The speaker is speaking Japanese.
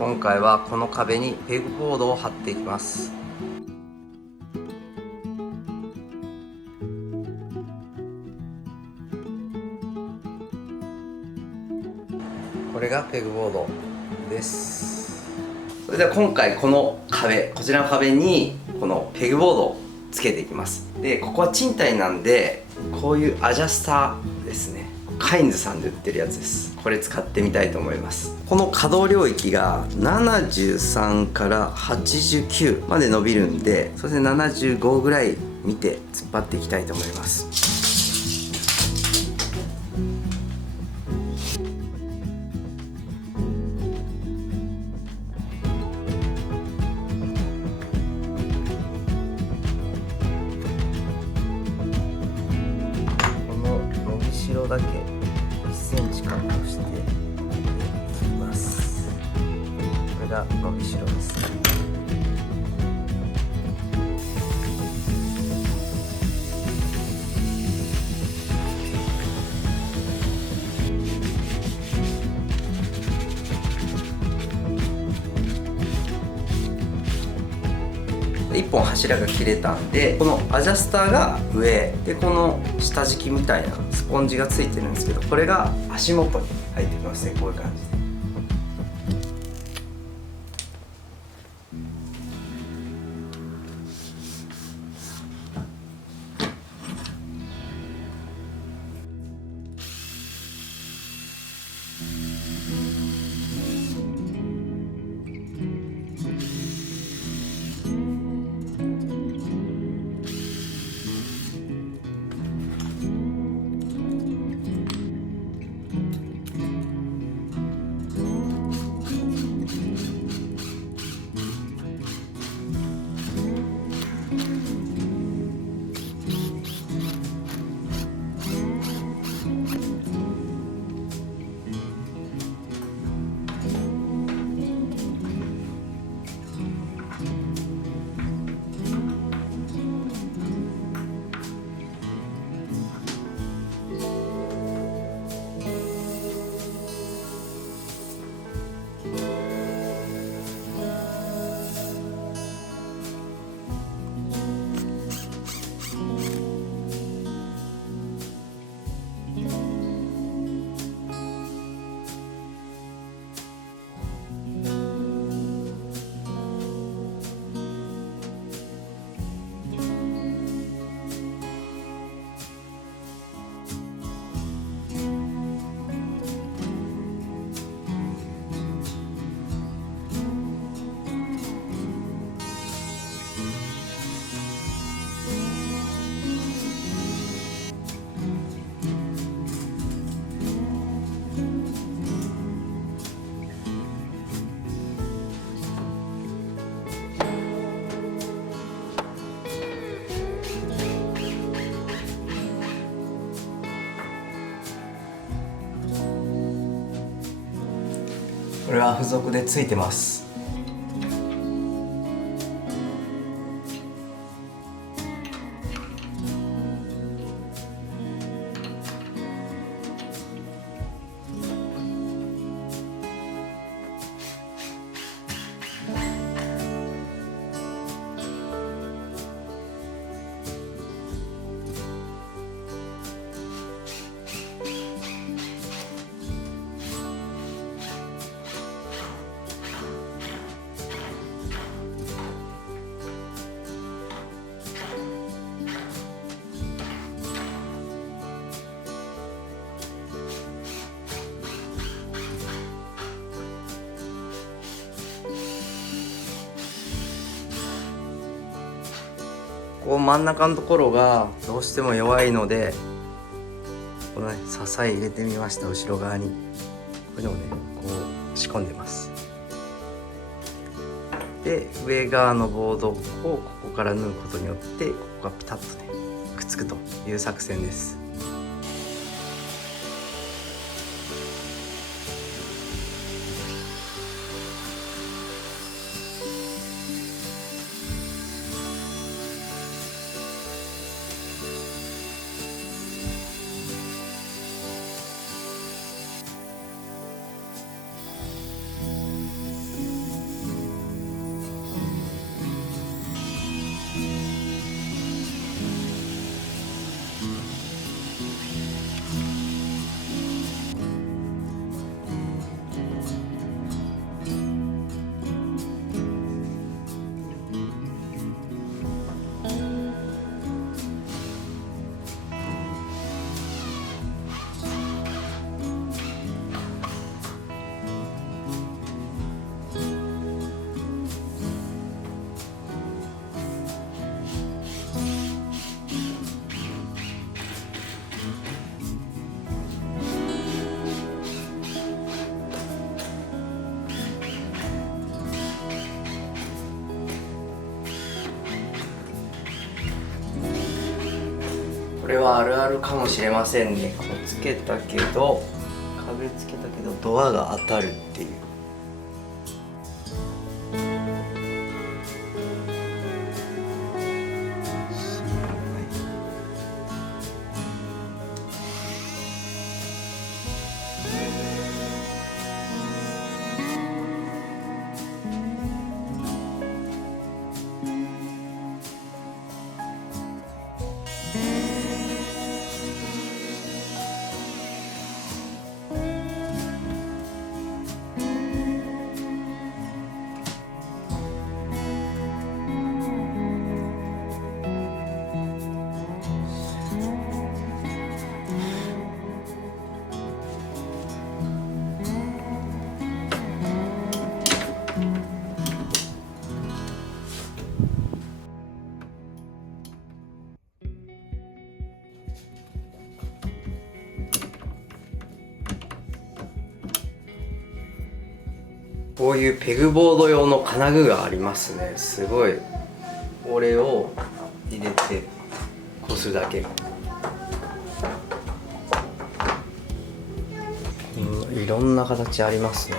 今回はこの壁にペグボードを貼っていきます。これがペグボードです。それでは今回こちらの壁にこのペグボードをつけていきます。でここは賃貸なんで、こういうアジャスターですね、カインズさんで売ってるやつです。これ使ってみたいと思います。この可動領域が73から89まで伸びるんで、それで75ぐらい見て突っ張っていきたいと思います。この伸びしろだけ1センチカットして切ります。これが伸びしろです。1本柱が切れたんで、このアジャスターが上で、この下敷きみたいなスポンジがついてるんですけど、これが足元に入ってきますね。こういう感じで。これは付属でついてます。こう真ん中のところがどうしても弱いので、このね支え入れてみました。後ろ側にこれでもねこう仕込んでます。で上側のボードをここから縫うことによってここがピタッとねくっつくという作戦です。れはあるあるかもしれませんね。こうつけたけど、壁つけたけどドアが当たるっていう。こういうペグボード用の金具がありますね。すごい。これを入れてこすだけ。いろんな形ありますね。